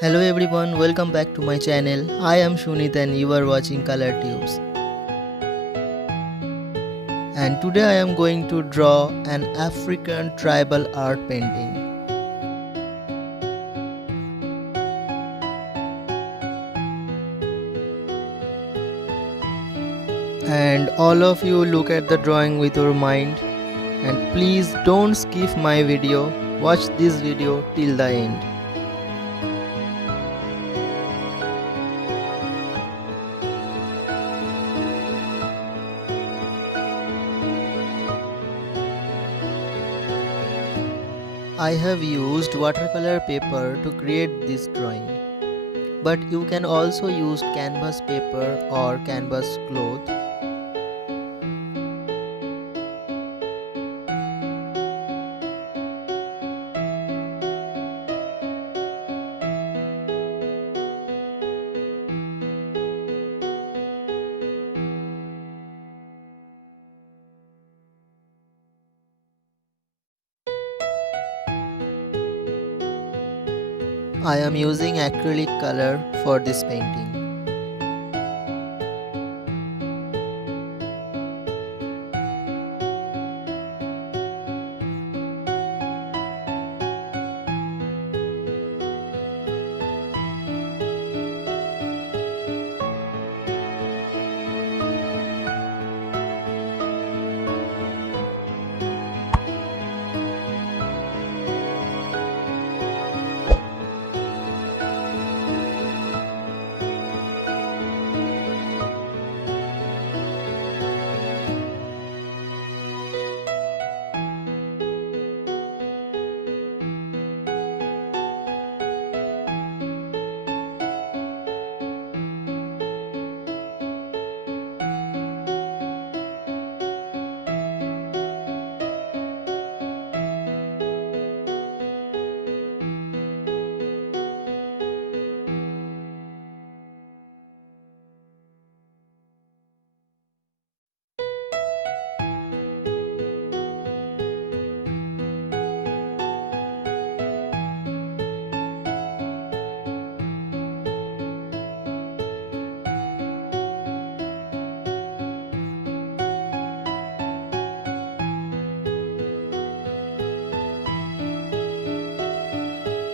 Hello everyone, welcome back to my channel. I am Shunit and you are watching ColourTubes. And today I am going to draw an African tribal art painting. And all of you look at the drawing with your mind and please don't skip my video. Watch this video till the end. I have used watercolor paper to create this drawing, but you can also use canvas paper or canvas cloth. I am using acrylic color for this painting.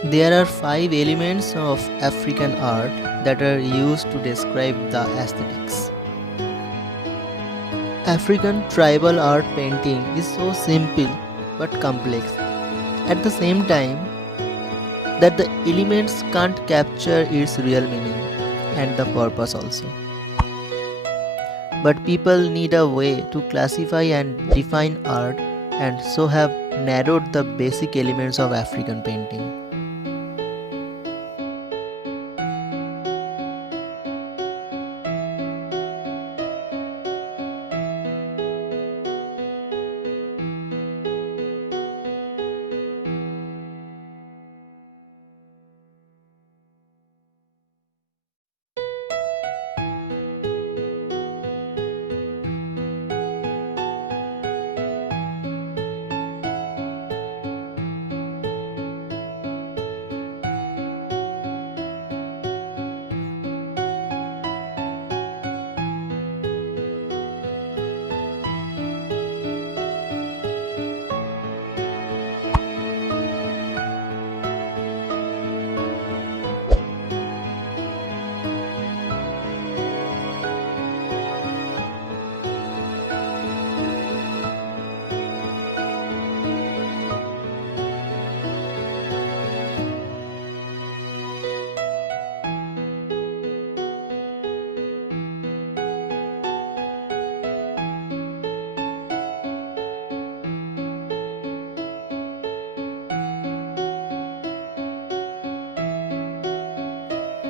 There are 5 elements of African art that are used to describe the aesthetics. African tribal art painting is so simple but complex at the same time that the elements can't capture its real meaning and the purpose also. But people need a way to classify and define art and so have narrowed the basic elements of African painting.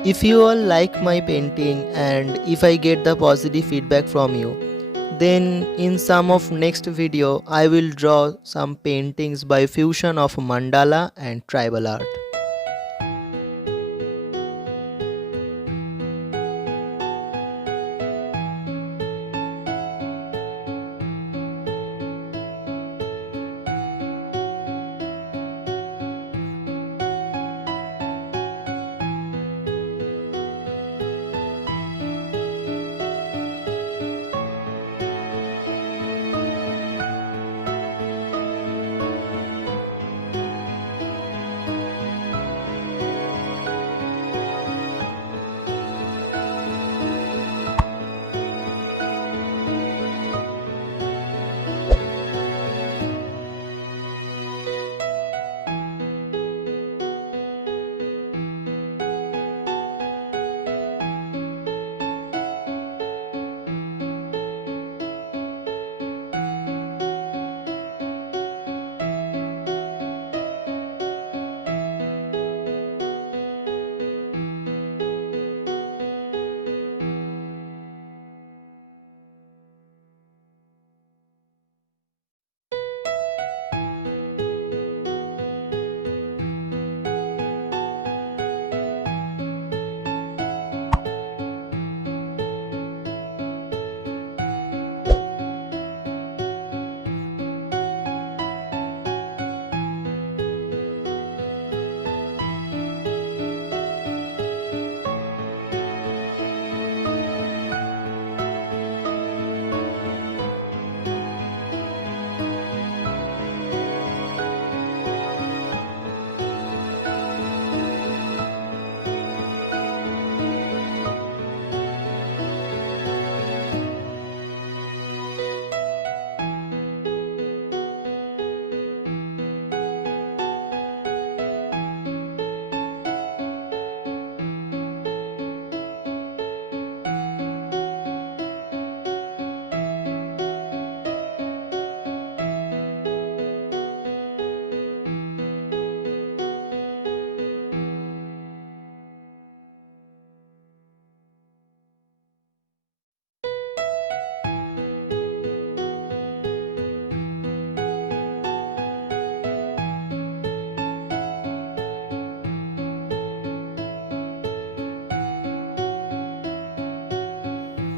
If you all like my painting and if I get the positive feedback from you, then in some of next video I will draw some paintings by fusion of mandala and tribal art.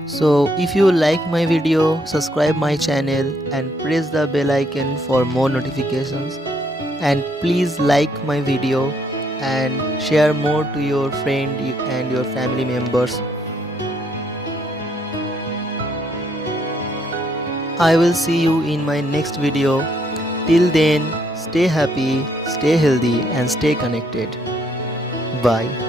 So if you like my video, subscribe my channel and press the bell icon for more notifications. And please like my video and share more to your friend and your family members. I will see you in my next video. Till then, stay happy, stay healthy and stay connected. Bye.